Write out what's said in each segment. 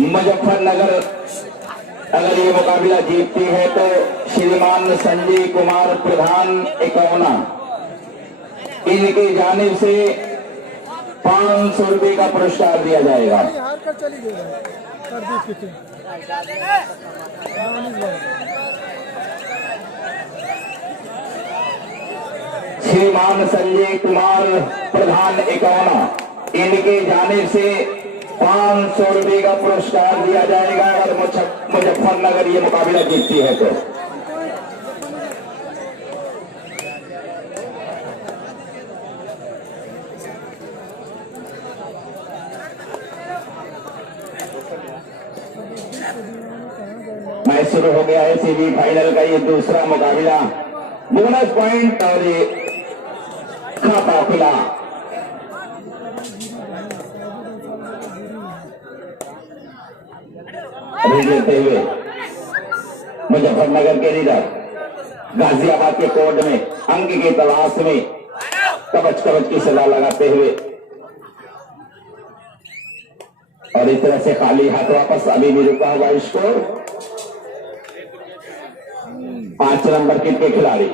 मुजफ्फरनगर अगर ये मुकाबला जीतती है तो श्रीमान संजय कुमार प्रधान एकौना, इनकी जानिब से 500 रुपये का पुरस्कार दिया जाएगा। श्रीमान संजय कुमार प्रधान एकौना, इनकी जानिब से 500 रुपये का पुरस्कार दिया जाएगा अगर मुजफ्फरनगर ये मुकाबला जीतती है तो। मैच शुरू हो गया है सेमीफाइनल का ये दूसरा मुकाबला। बोनस पॉइंट और ये खाता खुला। लेते हुए मुजफ्फरनगर के लीडर गाजियाबाद के कोर्ट में अंक की तलाश में कवच की सजा लगाते हुए और इस तरह से खाली हाथ वापस अभी भी रुका हुआ स्कोर 5 नंबर किट के खिलाड़ी।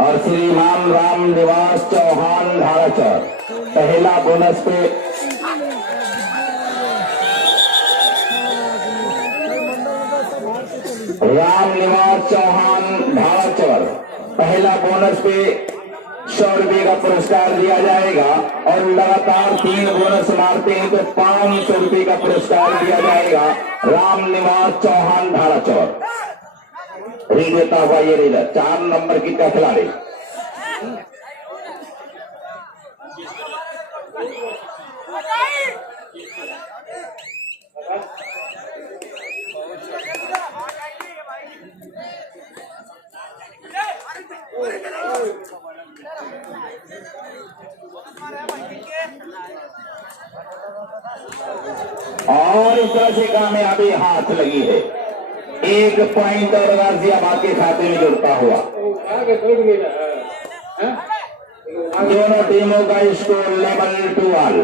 और श्रीमान राम निवास चौहान धाराचौर पहला बोनस पे राम निवास चौहान धाराचौर पहला बोनस पे 100 रुपये का पुरस्कार दिया जाएगा और लगातार 3 बोनस मारते हैं तो 500 रुपये का पुरस्कार दिया जाएगा। राम निवास चौहान धाराचौर रीड देता हुआ ये रीडर 4 नंबर की का खिलाड़ी। और इस तरह से कामयाबी हाथ लगी है। 1 पॉइंट और गाजियाबाद के खाते में जुड़ता हुआ। दोनों टीमों का स्कोर लेवल 2 ऑल।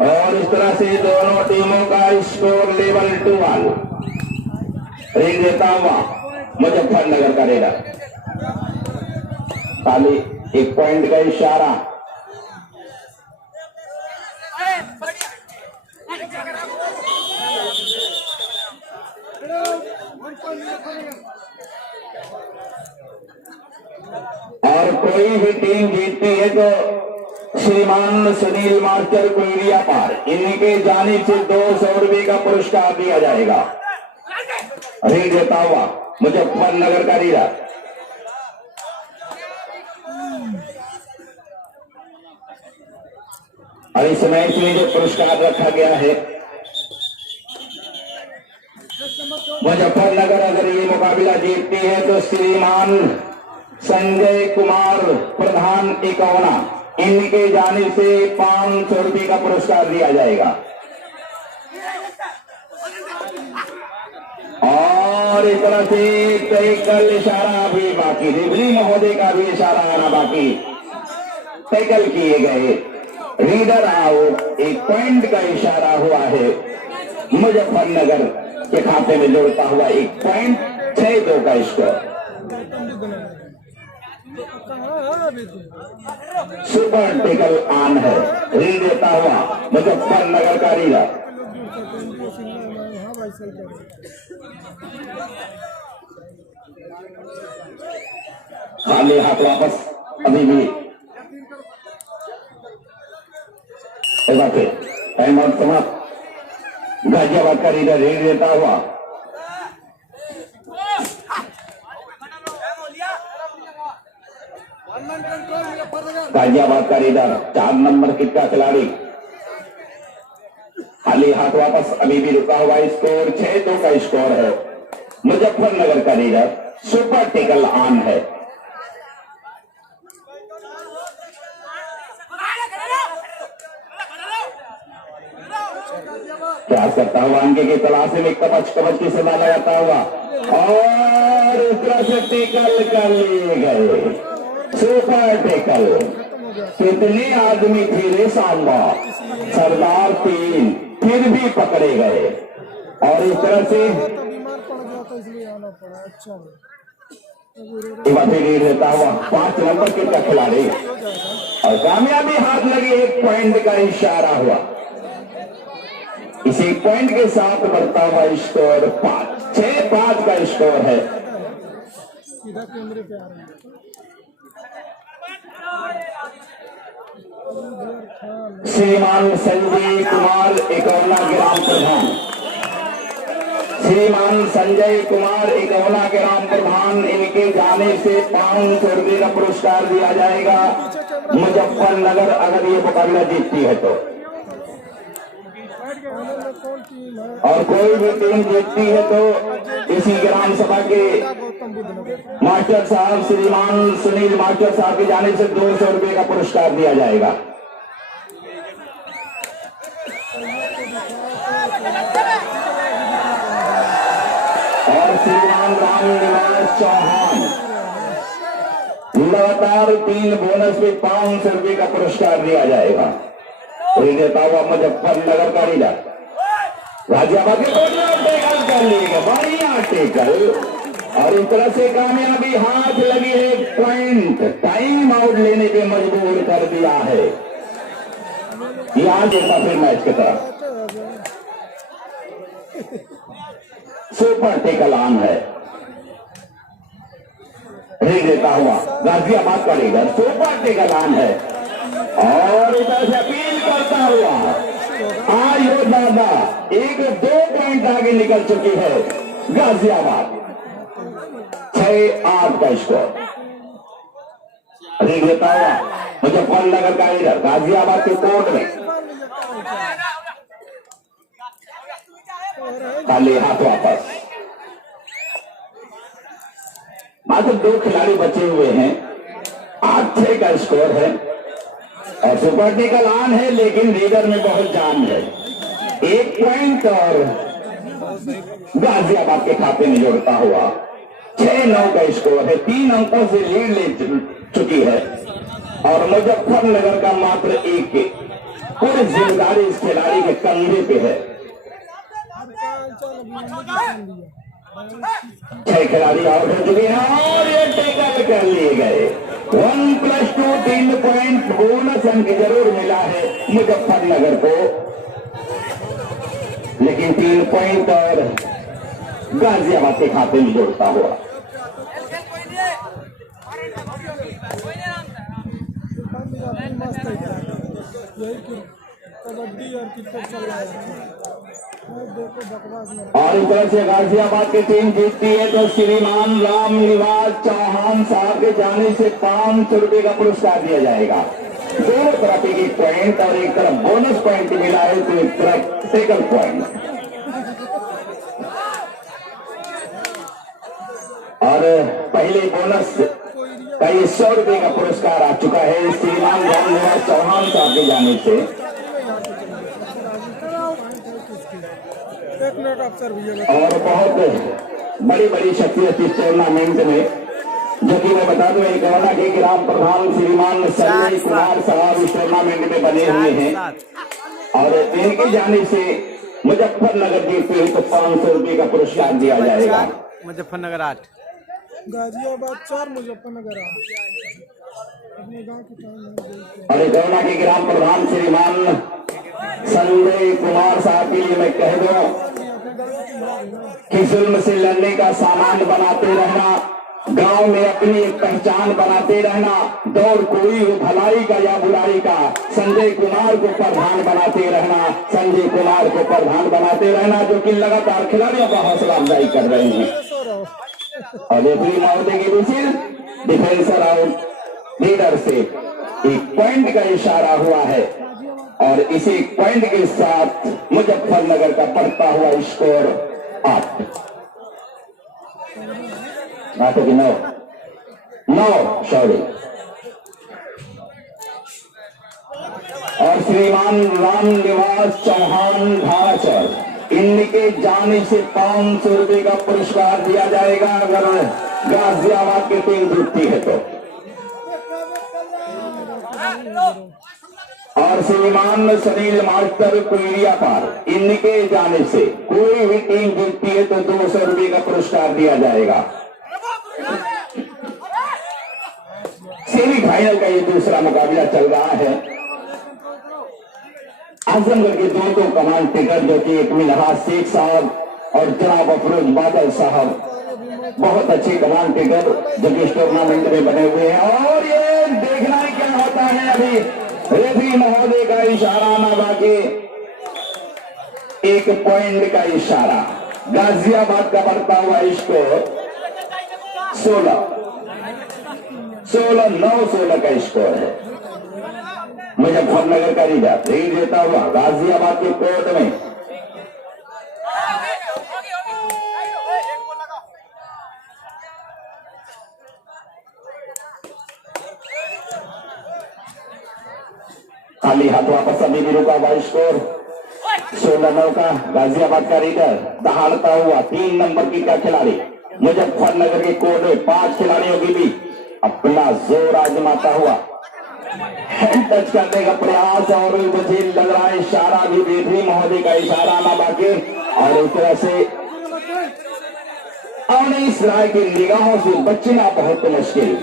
और इस तरह से दोनों टीमों का स्कोर लेवल 2 ऑल। रेड देता हुआ मुजफ्फरनगर का रेडर खाली 1 पॉइंट का इशारा। और कोई भी टीम जीतती है तो श्रीमान सुनील मास्टर कोयलिया पार, इनके जानिब से 200 रुपये का पुरस्कार दिया जाएगा। रीड देता हुआ मुजफ्फरनगर का रीडर और इस मैच में जो पुरस्कार रखा गया है मुजफ्फरनगर अगर ये मुकाबला जीतती है तो श्रीमान संजय कुमार प्रधान एकौना, इनके जानिब से 500 रुपये का पुरस्कार दिया जाएगा। और इस तरह से टैकल इशारा भी बाकी, रिबली महोदय का भी इशारा आना बाकी। टैकल किए गए, रीडर आउट, 1 पॉइंट का इशारा हुआ है मुजफ्फरनगर के खाते में जोड़ता हुआ 1 पॉइंट 6-2 का स्कोर। सुपर टैकल ऑन है, रीड देता हुआ मुजफ्फरनगर का रीडर। खाली हाथ वापस अभी भी टाइम आउट समाप्त। गाजियाबाद का रीडर रेड देता हुआ गाजियाबाद का रीडर 4 नंबर किट का खिलाड़ी खाली हाथ वापस अभी भी रुका हुआ। स्कोर 6-2 का स्कोर है। मुजफ्फरनगर का रीडर सुपर टैकल ऑन है। प्रयास करता हुआ अंके की तलाशी में कवच की सेवा लगाता हुआ और इस तरह से टेकल कर लिए गए। Super tackle. कितने आदमी थे रे सामना, सरदार 3 फिर भी पकड़े गए और इस तरह से लीड देता हुआ 5 नंबर के खिलाड़ी और कामयाबी हाथ लगी। 1 पॉइंट का इशारा हुआ। इसी पॉइंट के साथ बढ़ता हुआ स्कोर 6-5 का स्कोर है। श्रीमान संजय कुमार एकवला ग्राम प्रधान, श्रीमान संजय कुमार एकवला ग्राम प्रधान, इनके जाने से 500 रुपये का पुरस्कार दिया जाएगा मुजफ्फरनगर, अगर ये मुकाबला जीतती है तो। और कोई भी टीम जीतती है तो इसी ग्राम सभा के मास्टर साहब श्रीमान सुनील मास्टर साहब की जाने से 200 रुपये का पुरस्कार दिया जाएगा। और श्रीमान राम निवास चौहान लगातार 3 बोनस में 500 रुपये का पुरस्कार दिया जाएगा। देता हुआ मुजफ्फरनगर का लीडर गाजियाबाद के टेकल कर लिए, बढ़िया टेकल और इस तरह से कामयाबी हाथ लगी। 1 पॉइंट टाइम आउट लेने पे मजबूर कर दिया है। यहां देखा फिर मैच की तरफ सुपर टेकल ऑन है। रीड देता हुआ गाजियाबाद का लीडर सुपर टेकल ऑन है और इधर से अपील करता हुआ आयो दादा 1-2 पॉइंट आगे निकल चुकी है गाजियाबाद। 6-8 का स्कोर। रीड देता हुआ मुजफ्फरनगर का लीडर गाजियाबाद के कोर्ट में खाली हाथ वापस। मात्र 2 खिलाड़ी बचे हुए हैं। 8-6 का स्कोर है और सुपर टेकल ऑन है, लेकिन लीडर में बहुत जान है। 1 पॉइंट और गाजियाबाद के खाते में जोड़ता हुआ 6-9 का स्कोर है। 3 अंकों से लीड ले चुकी है और मुजफ्फरनगर का मात्र 1 पूरी जिम्मेदारी इस खिलाड़ी के कंधे पे है। 6 खिलाड़ी आउट हो चुके हैं और ये टेकल कर लिए गए। 1+2 3 पॉइंट बोनस अंक जरूर मिला है मुजफ्फरनगर को, लेकिन 3 पॉइंट और गाजियाबाद के खाते में जोड़ता हुआ। और इस तरह से गाजियाबाद की टीम जीतती है तो श्रीमान राम निवास चौहान साहब के जाने से 500 रुपये का पुरस्कार दिया जाएगा। दोनों तरफ एक पॉइंट और एक तरफ बोनस पॉइंट मिला है तो एक तरफ टेकल पॉइंट। और पहले बोनस का 100 रुपये का पुरस्कार आ चुका है श्रीमान राम निवास चौहान साहब के जाने से। और बहुत बड़ी शख्सियत इस टूर्नामेंट में, जो कि मैं बता दूं एकवला के ग्राम प्रधान श्रीमान संजय कुमार साहब इस टूर्नामेंट में बने हुए हैं और इनके जाने से मुजफ्फरनगर जीतती है तो 500 रुपये का पुरस्कार दिया जाएगा। मुजफ्फरनगर 8, गाजियाबाद 4, मुजफ्फरनगर 8। और एकवला के ग्राम प्रधान श्रीमान संजय कुमार साहब के लिए मैं कह दूं कि जुल्म से लड़ने का सामान बनाते रहना, गांव में अपनी एक पहचान बनाते रहना, दौर कोई हो भलाई का या बुराई का, संजय कुमार को प्रधान बनाते रहना, संजय कुमार को प्रधान बनाते रहना, जो कि लगातार खिलाड़ियों का हौसला अफजाई कर रहे हैं। और रेफरी महोदय के पीछे डिफेंसर आउट लीडर से 1 पॉइंट का इशारा हुआ है और इसी पॉइंट के साथ मुजफ्फरनगर का बढ़ता हुआ स्कोर 8 की 9 सॉरी। और श्रीमान राम निवास चौहान धाराचर, इनके जाने से 500 रुपए का पुरस्कार दिया जाएगा अगर गाजियाबाद की टीम जीतती है तो। और श्रीमान सुनील मास्टर कुरिया पर, इनके जाने से कोई भी टीम जीतती है तो 200 रुपए का पुरस्कार दिया जाएगा। सेमीफाइनल का ये दूसरा मुकाबला चल रहा है। आजमगढ़ के दो कमांड टिकट जो कि एक मिनहाज शेख साहब और जनाब अफरोज बादल साहब, बहुत अच्छे कमांड टिकट जो कि इस टूर्नामेंट में बने हुए हैं। और ये देखना है क्या होता है। अभी रेफरी महोदय का इशारा ना बाकी 1 पॉइंट का इशारा। गाजियाबाद का बढ़ता हुआ स्कोर 16-9 का स्कोर है। मुजफ्फरनगर का रिजल्ट लीड देता हुआ गाजियाबाद के कोर्ट में खाली हाथ वापस अभी भी रुका हुआ स्कोर 16-9 का। गाजियाबाद का रीडर दहाड़ता हुआ 3 नंबर की का खिलाड़ी मुजफ्फरनगर के कोर्ट में 5 खिलाड़ियों की भी अपना जोर आजमाता हुआ हैंड टच करने का प्रयास। और मुझे लग रहा है इशारा भी रेफरी महोदय का इशारा ना बाकी। और इस तरह से अवनीश राय की निगाहों से बचना बहुत मुश्किल,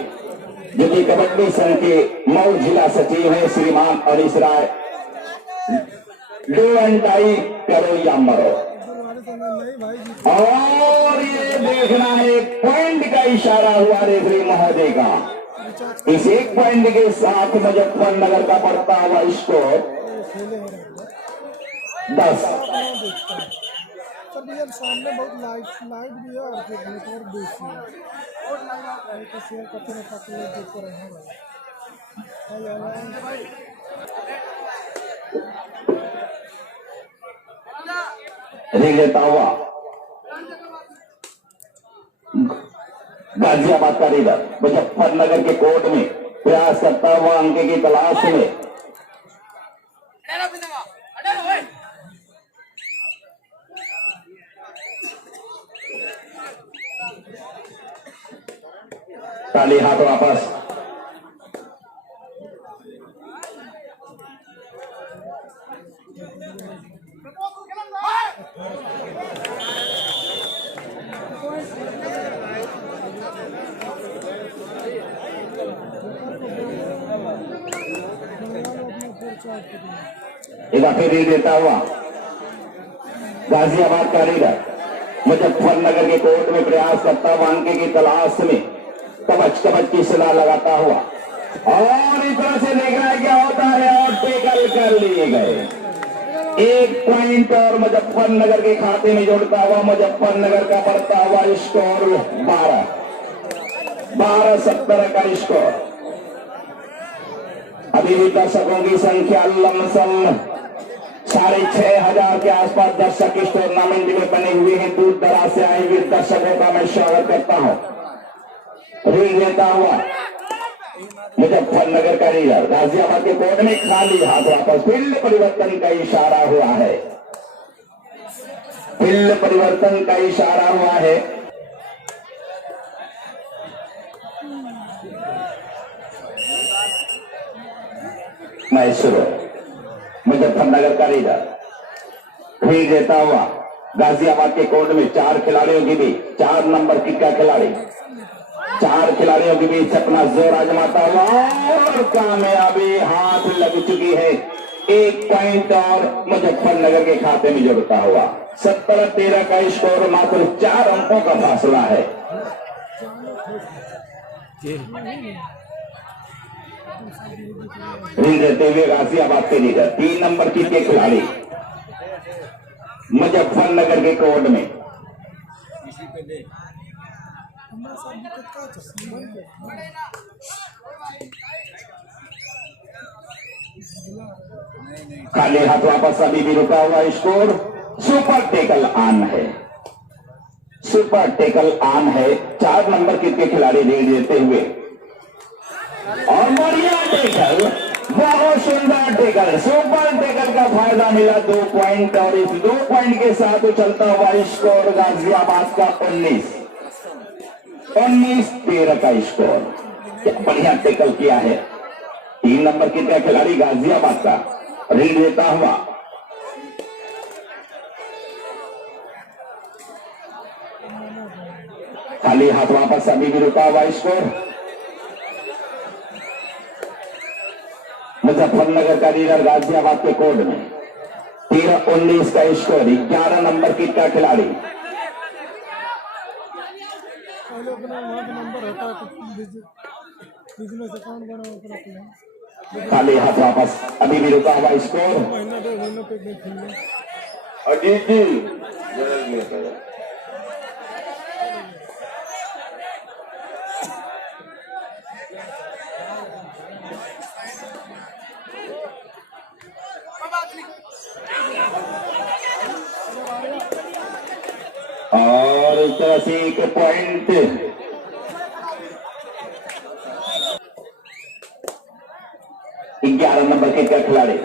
जो कि कबड्डी संघ के मऊ जिला सचिव है श्रीमान अवनीश राय। डू एंड डाई करो या मरो। और ये देखना है पॉइंट का इशारा हुआ रेफरी महोदय का। इस 1 पॉइंट के साथ मुजफ्फरनगर का बढ़ता हुआ स्कोर 10। सामने बहुत लाइट भी है और नेटवर्क बेसी है और शेयर करते हैं ताकि लोग देखते रहें। लेता हुआ गाजियाबाद का रीडर मुजफ्फरनगर के कोर्ट में प्रयास करता हुआ अंक की तलाश में खाली हाथ वापस। एक फिर देता हुआ गाजियाबाद का रीडर मुजफ्फरनगर के कोर्ट में प्रयास करता हुआ अंक की तलाश में कवच की सिला लगाता हुआ। और इस तरह से देखना है क्या होता है। और टेकल कर लिए गए 1 पॉइंट और मुजफ्फरनगर के खाते में जोड़ता हुआ मुजफ्फरनगर का बढ़ता हुआ स्कोर 12-17 का स्कोर। अभी भी दर्शकों की संख्या लमसम 6,500 के आसपास दर्शक इस टूर्नामेंट में बने हुए हैं। दूर दराज से आए हुए दर्शकों का मैं स्वागत करता हूं। रीड देता हुआ मुजफ्फरनगर का रीडर गाजियाबाद के कोर्ट में खाली हाथ वापस। फील्ड परिवर्तन का इशारा हुआ है। फील्ड परिवर्तन का इशारा हुआ है। मैसूर मुजफ्फरनगर का रीडर रीड देता हुआ गाजियाबाद के कोर्ट में 4 खिलाड़ियों की भी 4 नंबर की का खिलाड़ी 4 खिलाड़ियों के बीच अपना जोर आजमाता हुआ और कामयाबी हाथ लग चुकी है। 1 पॉइंट और मुजफ्फरनगर के खाते में जुड़ता हुआ 17-13 का स्कोर। मात्र 4 अंकों का फासला है। रीड देते हुए गाजियाबाद के लीडर 3 नंबर की के खिलाड़ी मुजफ्फरनगर के कोर्ट में खाली हाथ वापस अभी भी रुका हुआ स्कोर। सुपर टेकल ऑन है। सुपर टेकल ऑन है। 4 नंबर के खिलाड़ी रीड देते हुए और बढ़िया टेकल बहुत सुंदर टेकल, सुपर टेकल का फायदा मिला 2 पॉइंट। और इस 2 पॉइंट के साथ चलता हुआ स्कोर गाजियाबाद का 19-13 का स्कोर। बढ़िया टेकल किया है 3 नंबर की खिलाड़ी गाजियाबाद का रीड देता हुआ। खाली हाथ वापस अभी भी रुका हुआ स्कोर। मुजफ्फरनगर का लीडर गाजियाबाद के कोड में 13-19 का स्कोर। 11 नंबर की का खिलाड़ी पहले अपना वहाँ का नंबर होता है तो बिजनेस अकाउंट बना होकर रखते हैं। खाली हाथ वापस अभी भी रुका हुआ स्कोर। महीना 2 महीनों पे नहीं खेलने। अजीत जी और इस तरह से एक पॉइंट 11 नंबर के क्या खिलाड़ी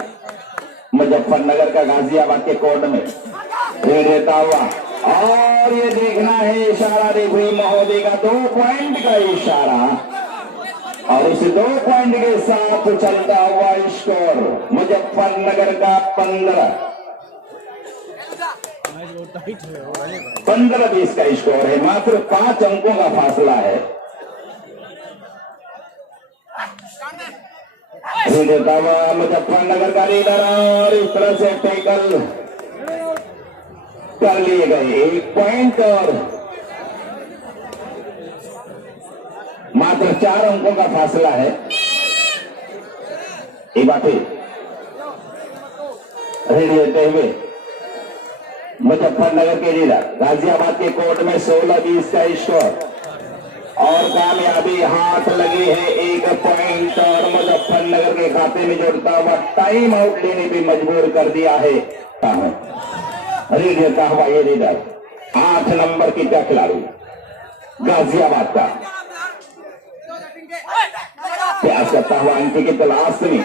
मुजफ्फरनगर का गाजियाबाद के कोर्ट में रेड देता हुआ। और ये देखना है इशारा रेफरी महोदय का 2 पॉइंट का इशारा। और इस 2 पॉइंट के साथ चलता हुआ स्कोर मुजफ्फरनगर का 15-20 का स्कोर है। मात्र 5 अंकों का फासला है। देता हुआ मुजफ्फरनगर का लीडर और इस तरह से टैकल कर लिए गए 1 पॉइंट और मात्र 4 अंकों का फासला है। एक बात रेडी देते हुए मुजफ्फरनगर के लीडर गाजियाबाद के कोर्ट में 16-20 का स्कोर। और कामयाबी हाथ लगी है 1 पॉइंट और मुजफ्फरनगर के खाते में जोड़ता हुआ टाइम आउट लेने पे मजबूर कर दिया है। रेड देता हुआ ये लीडर 8 नंबर की क्या खिलाड़ी गाजियाबाद का प्रयास करता हुआ अंक की तलाश में।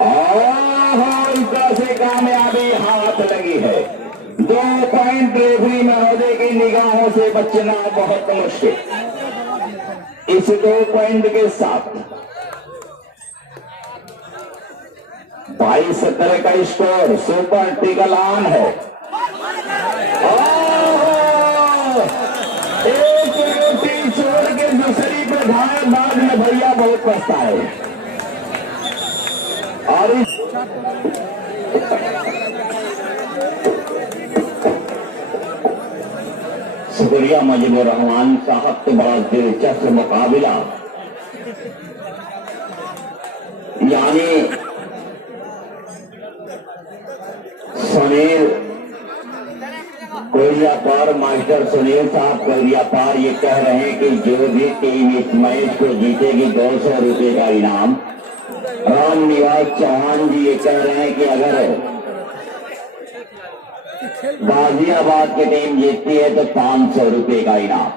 और इस तरह से कामयाबी हाथ लगी है। 2 पॉइंट रेफरी महोदय की निगाहों से बचना बहुत मुश्किल। इस 2 पॉइंट के साथ 22-17 का स्कोर। सुपर टिकल ऑन है। एक रोटी छोड़ के दूसरी पे धाए बाद में भैया बहुत पछताए। और शुक्रिया मुजीबुर रहमान साहब के बड़ा दिलचस्प मुकाबला। यानी सुनील कोयलियापार मास्टर सुनील साहब कोयलियापार ये कह रहे हैं कि जो भी टीम इस मैच को जीतेगी 200 रुपए का इनाम। राम निवास चौहान जी ये कह रहे हैं कि अगर गाजियाबाद की टीम जीतती है तो 500 रुपए का इनाम।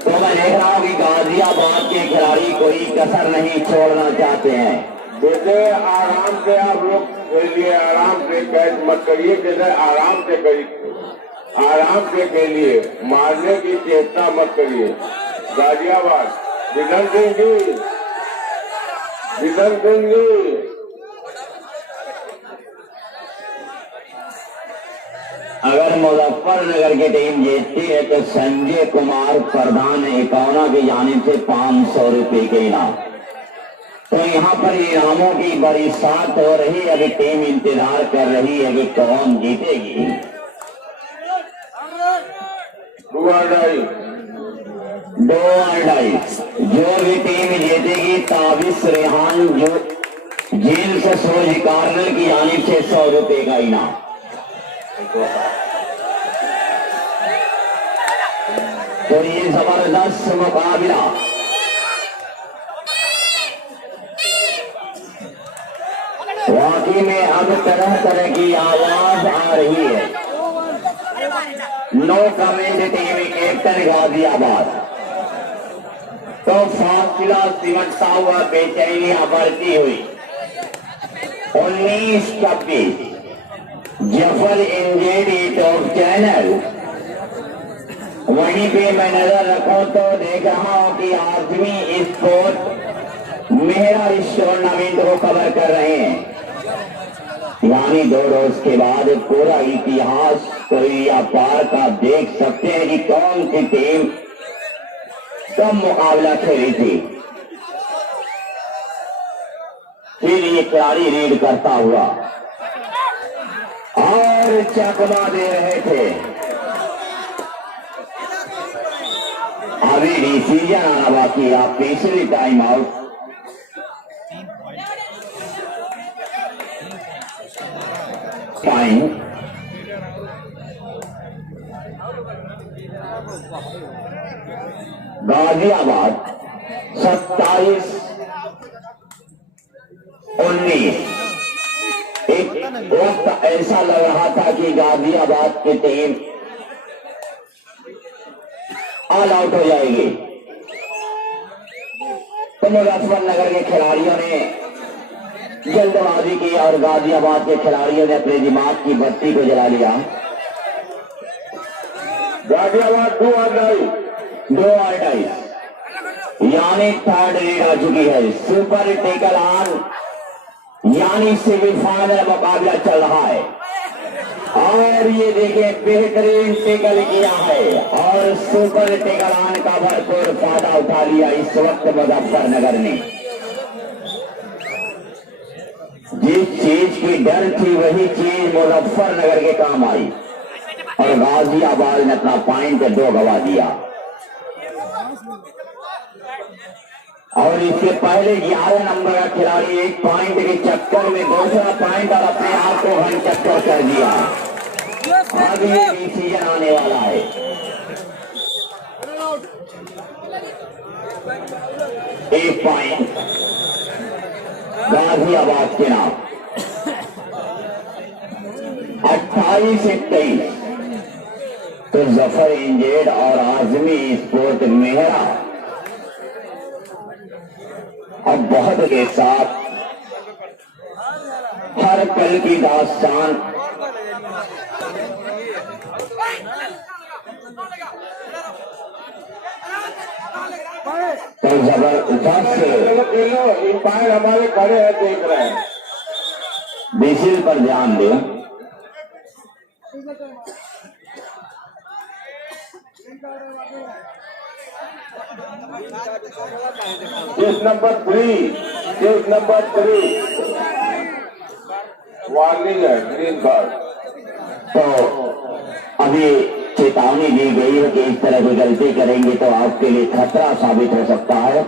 तो मैं देख रहा हूँ कि गाजियाबाद के खिलाड़ी कोई कसर नहीं छोड़ना चाहते हैं। देखिए आराम से आप लोग खेलिए, आराम से कैच मत करिए, जैसे आराम से करिए, आराम से खेलिए, मारने की चेष्टा मत करिए। गाजियाबाद विधन सिंह जी, विधन सिंह जी अगर मुजफ्फरनगर की टीम जीतती है तो संजय कुमार प्रधान एकावना की जानिब से 500 रुपए के इनाम। तो यहाँ पर इनामों की बरसात हो रही है। अभी टीम इंतजार कर रही है कि कौन जीतेगी। 2-2 जो भी टीम जीतेगी ताबिश रेहान जो जेल से सोज कार्नर की जानिब से 100 रुपए का इनाम। तो ये जबरदस्त मुकाबला वाकई में अब तरह तरह की आवाज आ रही है। No comment TV captain Ghaziabad. तो फासला सिमटता हुआ बेचैनियां बढ़ती हुई 19-26 जफर इंजेडी टॉप चैनल। वहीं पे मैं नजर रखूं तो देख रहा हूं कि आजमी स्पोर्ट मेहरा इस टूर्नामेंट को कवर कर रहे हैं। यानी 2 रोज के बाद पूरा इतिहास कोरिया पार का देख सकते हैं कि कौन सी टीम कम मुकाबला खेली थी। फिर ये खिलाड़ी रीड करता हुआ और चकमा दे रहे थे। अभी डिसीजन आना बाकी। आप पिछली टाइम आउट टाइम गाजियाबाद 27-19। एक वक्त ऐसा लग रहा था कि गाजियाबाद की टीम ऑल आउट हो जाएगी, तो मुजफ्फरनगर के खिलाड़ियों ने जल्दबाजी की और गाजियाबाद के खिलाड़ियों ने अपने दिमाग की बत्ती को जला लिया। गाजियाबाद 2 और 2 यानी थर्ड लीड आ चुकी है। सुपर टेकल ऑन यानी सेमीफाइनल मुकाबला चल रहा है और ये देखिए बेहतरीन टेकल किया है और सुपर टेकल ऑन का भरपूर फायदा उठा लिया इस वक्त मुजफ्फरनगर ने। जिस चीज की डर थी वही चीज मुजफ्फरनगर के काम आई और गाजियाबाद ने अपना पॉइंट 2 गवा दिया। और इसके पहले 11 नंबर का खिलाड़ी 1 पॉइंट के चक्कर में दूसरा पॉइंट और अपने आप को घन चक्कर कर दिया। अब ये डिसीजन आने वाला है। एक पॉइंट गाजियाबाद के नाम 28-23। तो जफर इंजेड और आजमी स्पोर्ट मेहरा अब बहुत के साथ हर पल की दास्तान तो जबरदस्त एम्पायर हमारे खड़े हैं, देख रहे हैं। बेसिल पर ध्यान दे। केस नंबर 3 वार्निंग है, ग्रीन कार्ड। तो अभी चेतावनी दी गई है कि इस तरह की गलती करेंगे तो आपके लिए खतरा साबित हो सकता है।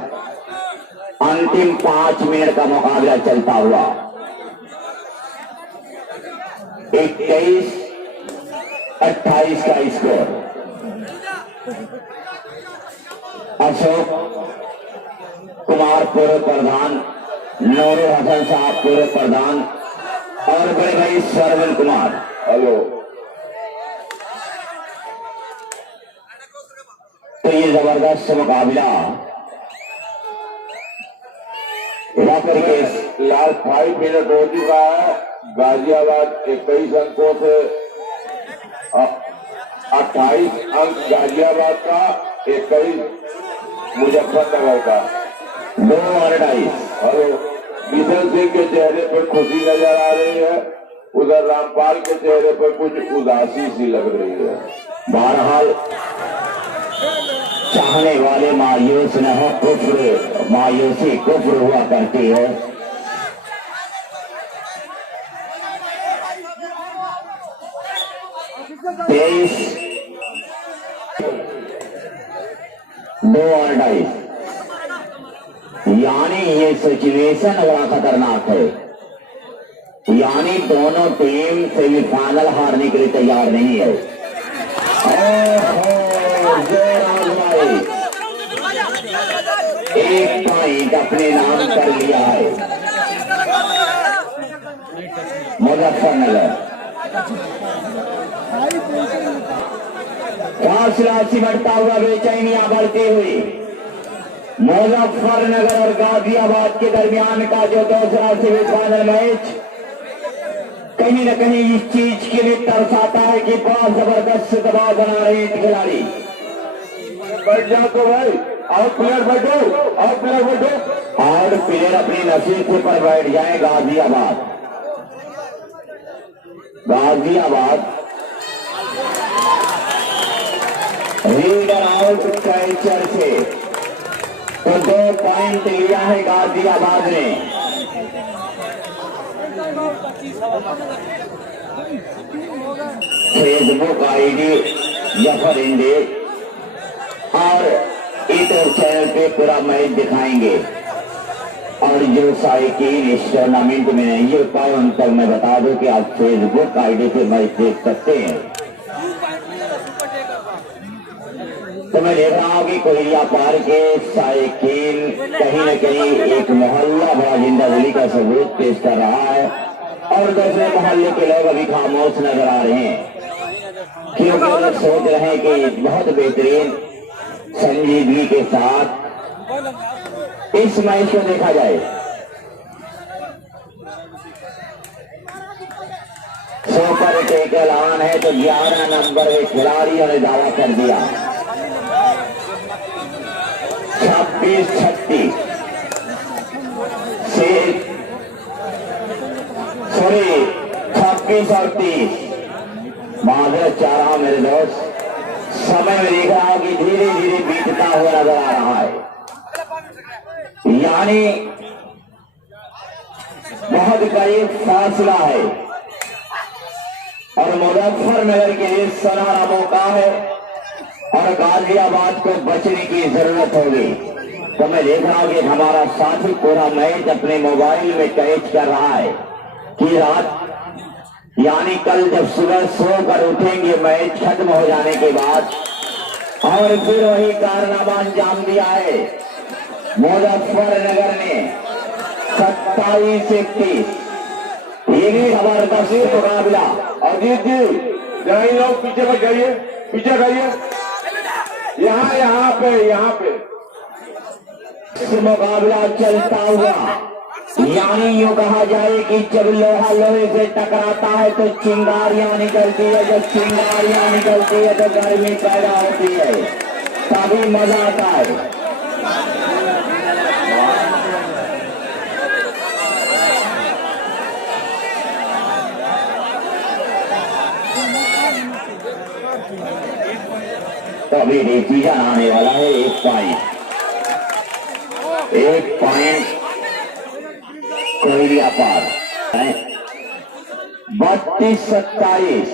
अंतिम 5 मिनट का मुकाबला चलता हुआ 21-28 का स्कोर। अशोक कुमार पूर्व प्रधान, नूरुल हसन साहब पूर्व प्रधान और बड़े भाई सरवन कुमार। हेलो। तो ये जबरदस्त मुकाबला लास्ट 5 मिनट हो चुका है। गाजियाबाद 21 अंकों से 28 अंक गाजियाबाद का, 21 मुजफ्फरनगर का। 2 और 2.5। हेलो। किशन सिंह के चेहरे पर खुशी नजर आ रही है, उधर रामपाल के चेहरे पर कुछ उदासी सी लग रही है। बहरहाल चाहने वाले मायूस न हो, कुफ्र मायूसी कुफ्र हुआ करती है। तेईस 2 और 2.5 यानी ये सिचुएशन बड़ा खतरनाक है। यानी दोनों टीम सेमीफाइनल हारने के लिए तैयार नहीं है। एक पॉइंट अपने नाम कर लिया है मुजफ्फरनगर। फासला सिमटता हुआ बेचैनियां बढ़ती हुई मुजफ्फरनगर और गाजियाबाद के दरमियान का जो दूसरा सेमीफाइनल मैच कहीं न कहीं इस चीज के लिए तरसाता है कि बड़ा जबरदस्त दबाव बना रहे हैं खिलाड़ी। बैठ जाओ तो भाई, और प्लेयर बैठो, और प्लेयर बैठो, और प्लेयर अपनी नसीब पर बैठ जाए। गाजियाबाद रीडर आउट कैचर से तो 2 पॉइंट लिया है गाजियाबाद ने। फेसबुक आईडी जफर इंडे और यूट्यूब चैनल पे पूरा मैच दिखाएंगे। और जो साइकिल इस टूर्नामेंट में नहीं हो पाए उन तक मैं बता दूं कि आप फेसबुक आईडी पे मैच देख सकते हैं। तो मैं देख रहा हूँ कि कोयलिया पार के साइकिल कहीं न कहीं एक मोहल्ला बड़ा जिंदादिली का सबूत पेश कर रहा है और दूसरे मोहल्ले के लोग अभी खामोश नजर आ रहे हैं क्योंकि वो सोच रहे हैं कि बहुत बेहतरीन संजीदगी के साथ इस मैच को देखा जाए। सुपर टेकल ऑन है तो 11 नंबर के खिलाड़ियों ने दावा कर दिया। 26-36 से 26 और 30 माजरत चाह रहा हूं मेरे दोस्त। समय में देख रहा हूं कि धीरे धीरे बीतता हुआ नजर आ रहा है, यानी बहुत करीब फासला है और मुजफ्फरनगर के लिए सुनहरा मौका है और गाजियाबाद को बचने की जरूरत होगी। तो मैं देख रहा हूं कि हमारा साथी पूरा मैच अपने मोबाइल में कैच कर रहा है कि रात यानी कल जब सुबह सोकर उठेंगे मैच खत्म हो जाने के बाद और फिर वही कारनामा अंजाम दिया है मुजफ्फरनगर ने 27-31। ये भी जबरदस्त मुकाबला। अजीत जी जाइए, लोग पीछे पर जाइए, पीछे जाइए, यहाँ पे मुकाबला चलता हुआ, यानी यूँ कहा जाए कि जब लोहा लोहे से टकराता है तो चिंगारियां निकलती है, जब चिंगारियां निकलती है तो गर्मी पैदा होती है, तभी मजा आता है। तो अभी डिसीजन आने वाला है। 1 पॉइंट कोयलिया पार 32-27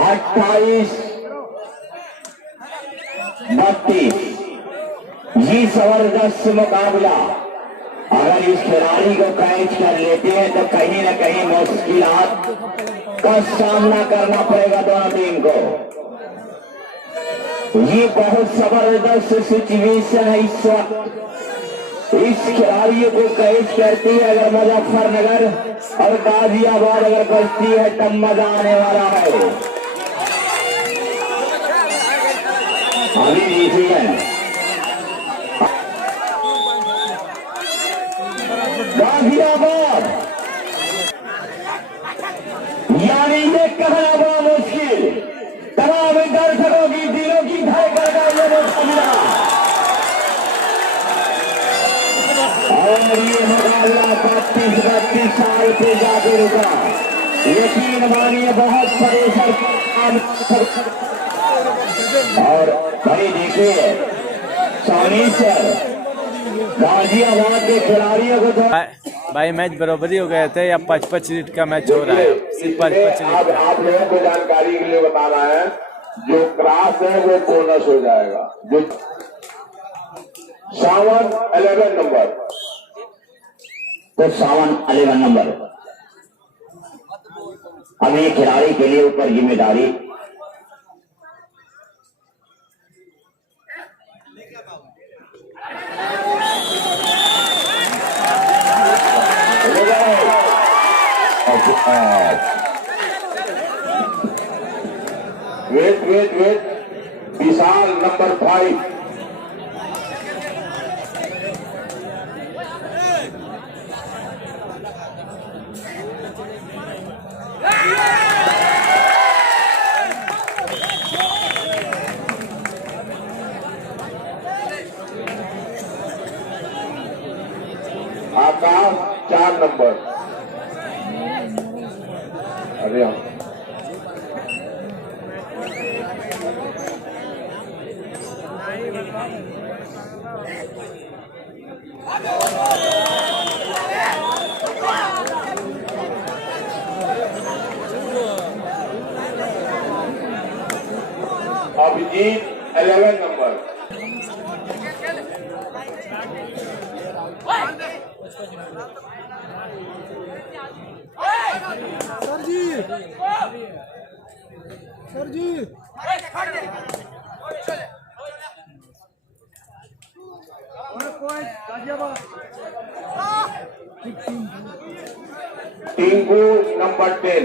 28-32। ये जबरदस्त मुकाबला अगर इस खिलाड़ी को कैच कर लेते हैं तो कहीं न कहीं मुश्किलात का सामना करना पड़ेगा दोनों टीम को। ये बहुत जबरदस्त सिचुएशन है इस वक्त। इस खिलाड़ियों को कैच करती है अगर मुजफ्फरनगर और गाजियाबाद अगर बचती है तब मजा आने वाला है। अभी डिसीजन गाजियाबाद, यानी ये कहना बड़ा मुश्किल, तमाम दर्शकों की दिलों की धड़कन का ये मुकाबला और ये मुकाबला 32 साल पे जाके रुका। यकीन मानिए बहुत परेशान। और भाई देखिए सोनी सर गाजियाबाद के खिलाड़ियों को तो भाई मैच बराबरी हो गए थे या 55 मिनट का मैच हो रहा है, सिर्फ 55 मिनट का। आप लोगों को जानकारी के लिए बताना है, जो क्लास है वो बोनस हो जाएगा। जो 11 नंबर तो 11 नंबर अब ये खिलाड़ी के लिए ऊपर जिम्मेदारी वेट विशाल नंबर 5। आकाश 4 नंबर। अरे अभिजीत 11 नंबर। सर जी 1 गाजियाबाद। टिंकू नंबर 10।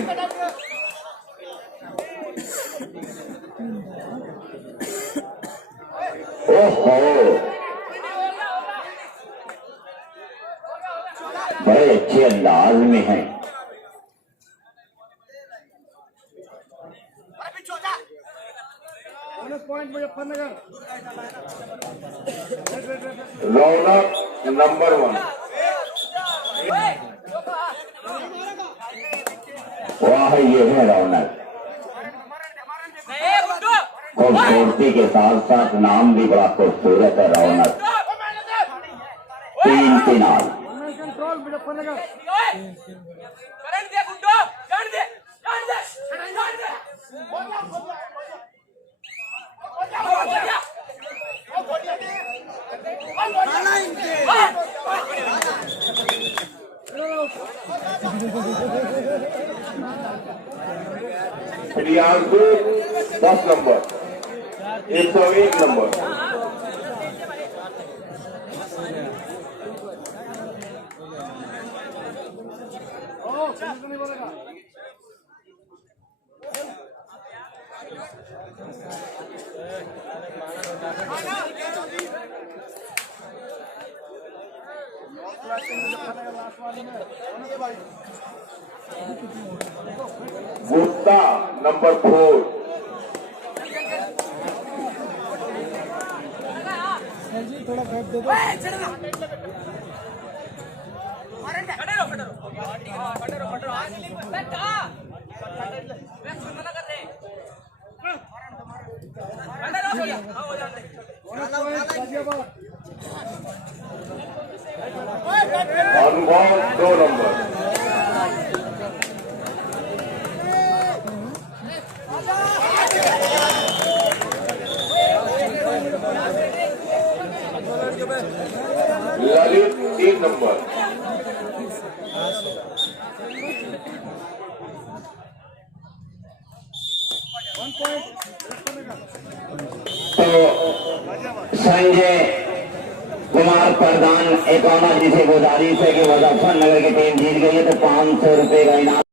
ओहो, बड़े अच्छे अंदाज में हैं। पॉइंट मुजफ्फरनगर। रौनक नंबर 1। वाह, ये है रौनक। खूबसूरती के साथ साथ नाम भी बड़ा खूबसूरत है, रौनक। 3 फिनाल। Control Muzaffarnagar. Priyanshu 10 number. 101 number. Gupta number 4। Sir ji थोड़ा गैप दे दो। अनुभव 2 नंबर। ललित 3 नंबर। तो संजय कुमार प्रधान एकामा जी से गुजारिश है कि मुजफ्फरनगर की टीम जीत गई है तो 500 रुपए का इनाम